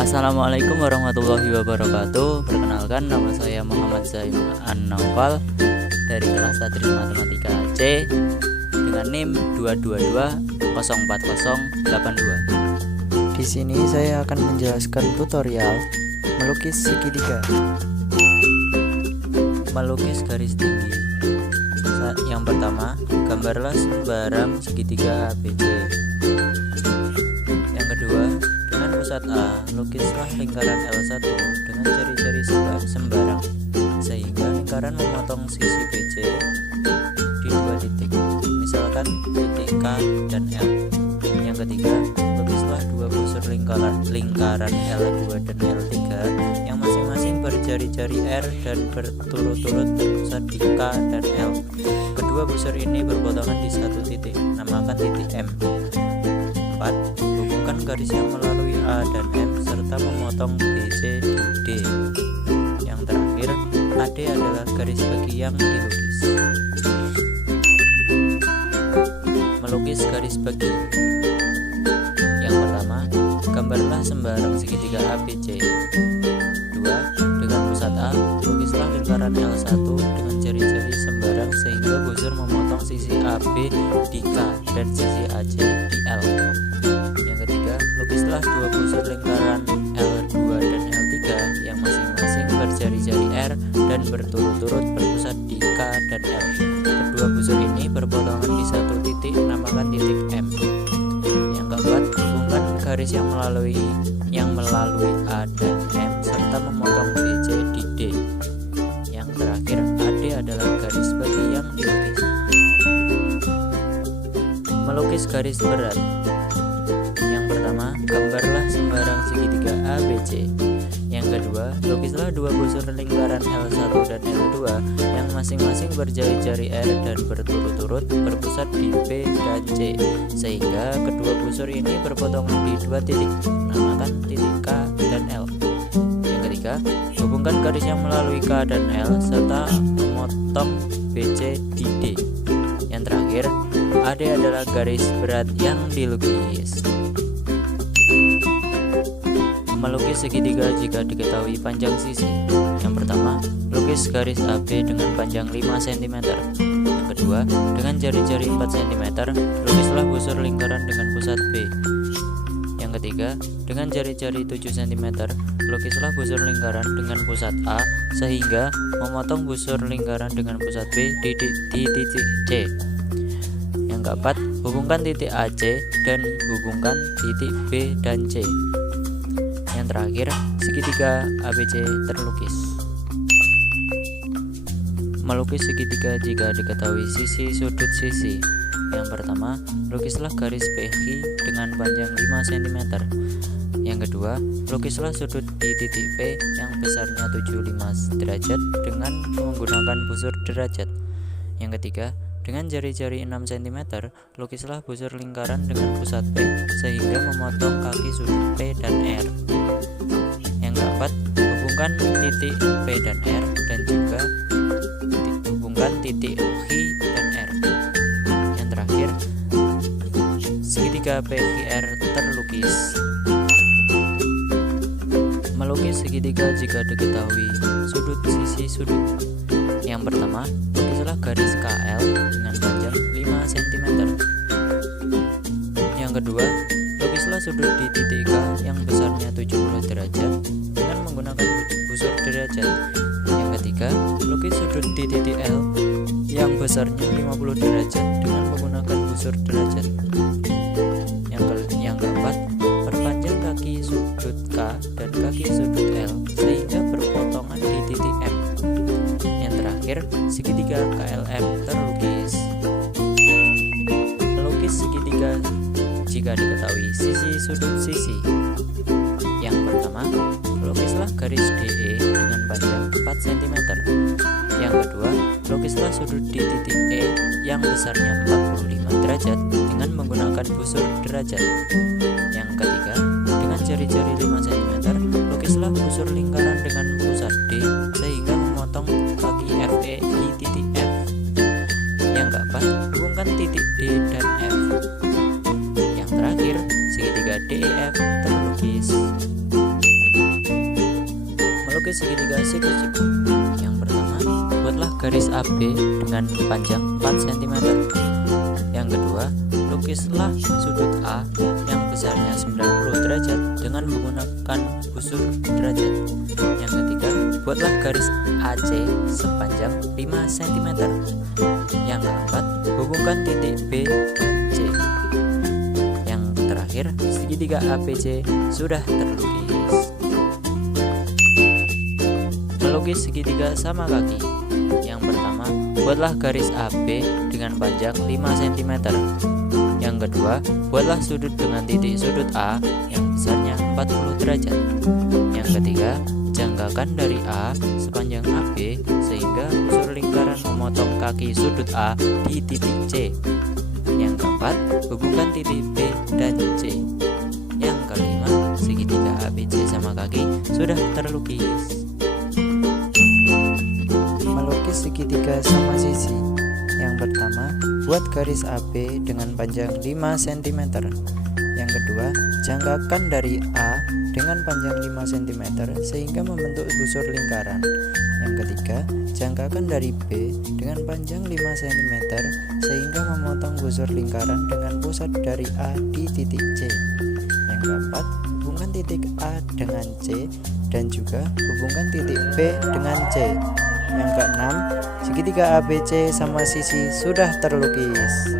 Assalamualaikum warahmatullahi wabarakatuh. Perkenalkan, nama saya Muhammad Zaim An-Naufal dari kelas Tadris Matematika C dengan NIM 222040082. Di sini saya akan menjelaskan tutorial melukis segitiga. Melukis garis tinggi. Yang pertama, gambarlah sembarang segitiga ABC. Yang kedua, dengan pusat A, lukislah lingkaran L1 dengan jari-jari sembarang sehingga lingkaran memotong sisi BC di dua titik, misalkan titik K dan L. Yang ketiga, lukislah dua busur lingkaran L2 dan L3 yang masing-masing berjari-jari R dan berturut-turut berpusat di K dan L. Kedua busur ini berpotongan di satu titik, namakan titik M. 4. Hubungkan garis yang melalui A dan M serta memotong BC di D. Yang terakhir, AD adalah garis bagi yang dilukis. Melukis garis bagi. Yang pertama, gambarlah sembarang segitiga ABC. 2. Dengan pusat A, lukislah lingkaran L1 dengan jari-jari sembarang sehingga busur memotong sisi AB di K dan sisi AC di L. Yang ketiga, lukislah dua busur lingkaran L2 dan L3 yang masing-masing berjari-jari R dan berturut-turut berpusat di K dan L. Kedua busur ini berpotongan di satu titik, namakan titik M. Yang keempat, hubungkan garis yang melalui A dan M serta memotong BC di D. Yang terakhir, AD adalah garis bagi yang dilukis. Melukis garis berat. Yang pertama, gambarlah sembarang segitiga ABC. Yang kedua, lukislah dua busur lingkaran L1 dan L2 yang masing-masing berjari-jari R dan berturut-turut berpusat di B dan C sehingga kedua busur ini berpotongan di dua titik, namakan titik K dan L. Yang ketiga, hubungkan garis yang melalui K dan L serta memotong BC di D. Yang terakhir, AD adalah garis berat yang dilukis. Melukis segitiga jika diketahui panjang sisi. Yang pertama, lukis garis AB dengan panjang 5 cm. Yang kedua, dengan jari-jari 4 cm, lukislah busur lingkaran dengan pusat B. Yang ketiga, dengan jari-jari 7 cm, lukislah busur lingkaran dengan pusat A sehingga memotong busur lingkaran dengan pusat B di titik C. Yang keempat, hubungkan titik AC dan hubungkan titik B dan C. Yang terakhir, segitiga ABC terlukis. Melukis segitiga jika diketahui sisi sudut sisi. Yang pertama, lukislah garis PQ dengan panjang 5 cm. Yang kedua, lukislah sudut di titik P yang besarnya 75 derajat dengan menggunakan busur derajat. Yang ketiga, dengan jari-jari 6 cm, lukislah busur lingkaran dengan pusat P sehingga memotong kaki sudut P dan R. Yang keempat, hubungkan titik P dan R dan juga hubungkan titik Q dan R. Yang terakhir, segitiga PQR terlukis. Melukis segitiga jika diketahui sudut sisi sudut. Yang pertama, lukislah garis KL dengan panjang 5 cm. Yang kedua, lukislah sudut di titik K yang besarnya 70 derajat dengan menggunakan busur derajat. Yang ketiga, lukis sudut di titik L yang besarnya 50 derajat dengan menggunakan busur derajat. Yang keempat, perpanjang kaki sudut K dan kaki sudut L sehingga berpotongan di titik M. Yang terakhir, segitiga KLM terlukis. Melukis segitiga jika diketahui sisi sudut sisi. Yang pertama, lukislah garis DE dengan panjang 4 cm. Yang kedua, lukislah sudut di titik E yang besarnya 45 derajat dengan menggunakan busur derajat. Yang ketiga, dengan jari-jari 5 cm, lukislah busur lingkaran dengan pusat D sehingga memotong kaki FE di titik F. Yang keempat, hubungkan titik D dan F. Yang terakhir, segitiga DEF terlukis. Melukis segitiga siku-siku. Yang pertama, buatlah garis AB dengan panjang 4 cm. Yang kedua, lukislah sudut A yang besarnya 90 derajat dengan menggunakan busur derajat. Yang ketiga, buatlah garis AC sepanjang 5 cm. Yang keempat, hubungkan titik B dan C. Yang terakhir, segitiga ABC sudah terlukis. Melukis segitiga sama kaki. Yang pertama, buatlah garis AB dengan panjang 5 cm. Yang kedua, buatlah sudut dengan titik sudut A yang besarnya 40 derajat. Yang ketiga, jangkakan dari A sepanjang AB sehingga busur lingkaran memotong kaki sudut A di titik C. Yang keempat, hubungkan titik B dan C. Yang kelima, segitiga ABC sama kaki sudah terlukis. Melukis segitiga sama sisi. Yang pertama, buat garis AB dengan panjang 5 cm. Yang kedua, jangkakan dari A dengan panjang 5 cm sehingga membentuk busur lingkaran. Yang ketiga, jangkakan dari B dengan panjang 5 cm sehingga memotong busur lingkaran dengan pusat dari A di titik C. Yang keempat, hubungkan titik A dengan C dan juga hubungkan titik B dengan C. Yang keenam, segitiga ABC sama sisi sudah terlukis.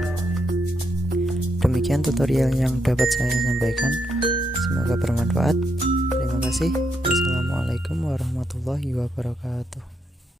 Demikian tutorial yang dapat saya sampaikan. Semoga bermanfaat. Terima kasih. Wassalamualaikum warahmatullahi wabarakatuh.